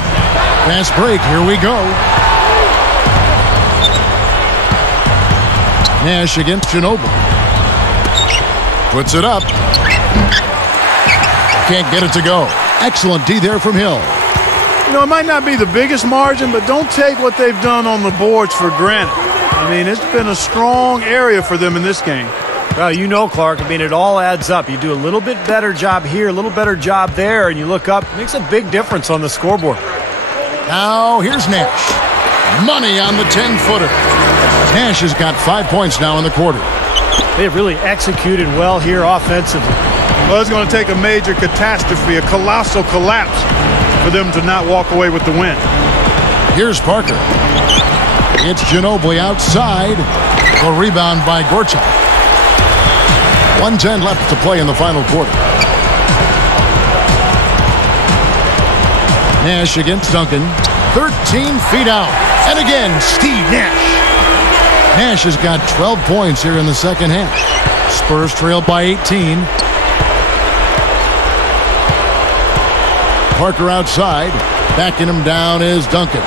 Fast break, here we go. Nash against Ginobili. Puts it up. Can't get it to go. Excellent D there from Hill. You know, it might not be the biggest margin, but don't take what they've done on the boards for granted. I mean, it's been a strong area for them in this game. Well, you know, Clark, I mean, it all adds up. You do a little bit better job here, a little better job there, and you look up, it makes a big difference on the scoreboard. Now, here's Nash. Money on the 10-footer. Nash has got 5 points now in the quarter. They've really executed well here offensively. Well, it's going to take a major catastrophe, a colossal collapse, for them to not walk away with the win. Here's Parker. It's Ginobili outside. The rebound by Gortat. 1:10 left to play in the final quarter. Nash against Duncan. 13 feet out. And again, Steve Nash. Nash has got 12 points here in the second half. Spurs trail by 18. Parker outside. Backing him down is Duncan.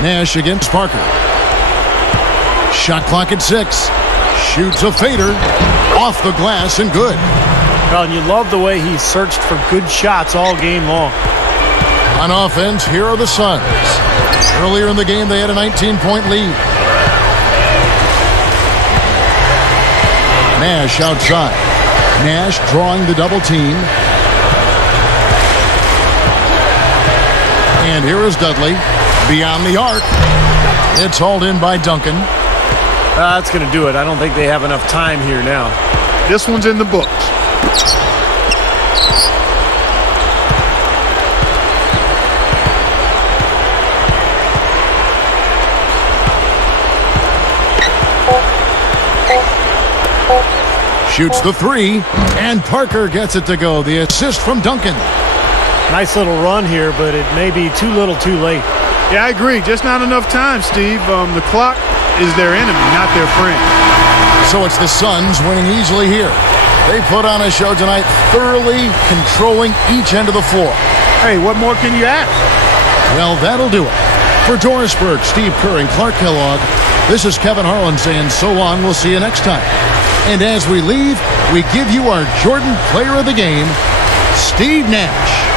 Nash against Parker. Shot clock at 6. Shoots a fader. Off the glass and good. Well, and you love the way he searched for good shots all game long. On offense, here are the Suns. Earlier in the game, they had a 19-point lead. Nash outside. Nash drawing the double team. And here is Dudley. Beyond the arc. It's hauled in by Duncan. That's going to do it. I don't think they have enough time here now. This one's in the books. Shoots the 3, and Parker gets it to go. The assist from Duncan. Nice little run here, but it may be too little too late. Yeah, I agree. Just not enough time, Steve. The clock is their enemy, not their friend. So it's the Suns winning easily here. They put on a show tonight, thoroughly controlling each end of the floor. Hey, what more can you ask? Well, that'll do it. For Doris Burke, Steve Kerr, and Clark Kellogg, this is Kevin Harlan saying so long. We'll see you next time. And as we leave, we give you our Jordan Player of the Game, Steve Nash.